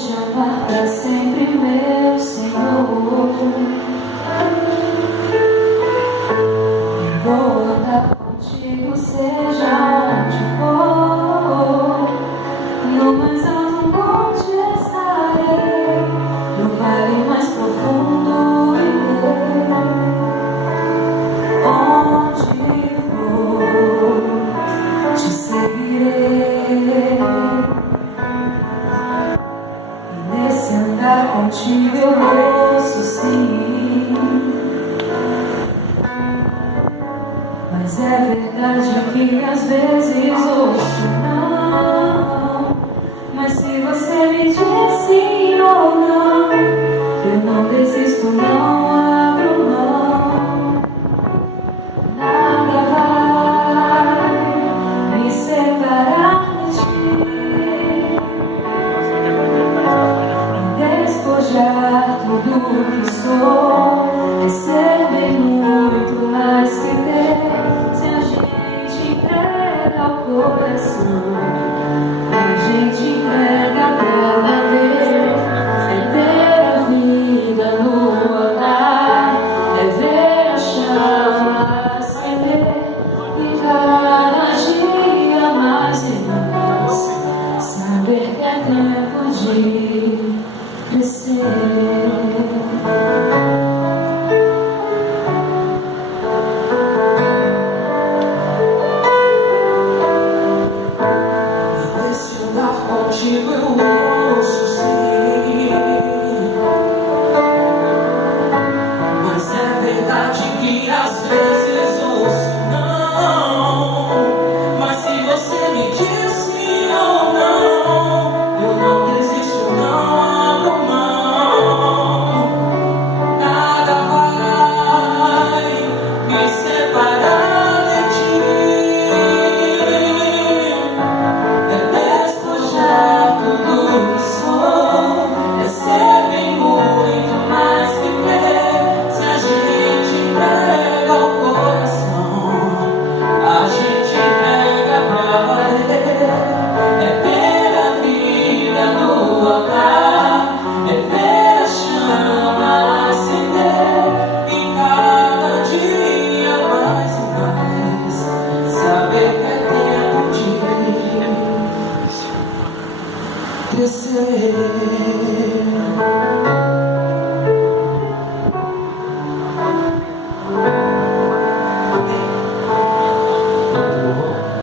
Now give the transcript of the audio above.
te amar pra sempre, meu Senhor. Vou andar contigo, seja onde for. No mais alto monte estarei, no vale mais profundo irei. Onde for, te seguirei. E nesse andar contigo eu ouço sim. Mas é verdade que às vezes ouço não. Mas se você me diz sim ou não, eu não desisto, não abro mão. Nada vai me separar de ti. Despojar tudo que sou, receber muito mais que ter. Se a gente entrega o coração, a gente entrega pra valer. É ter a vida no altar, é ver a chama acender, e cada dia mais e mais saber que é tempo de crescer. Contigo eu ouço sim, mas é verdade que às vezes ouço não. Mas se você me diz sim ou não, eu não desisto, não abro mão. Nada vai me separar de ti. Descer.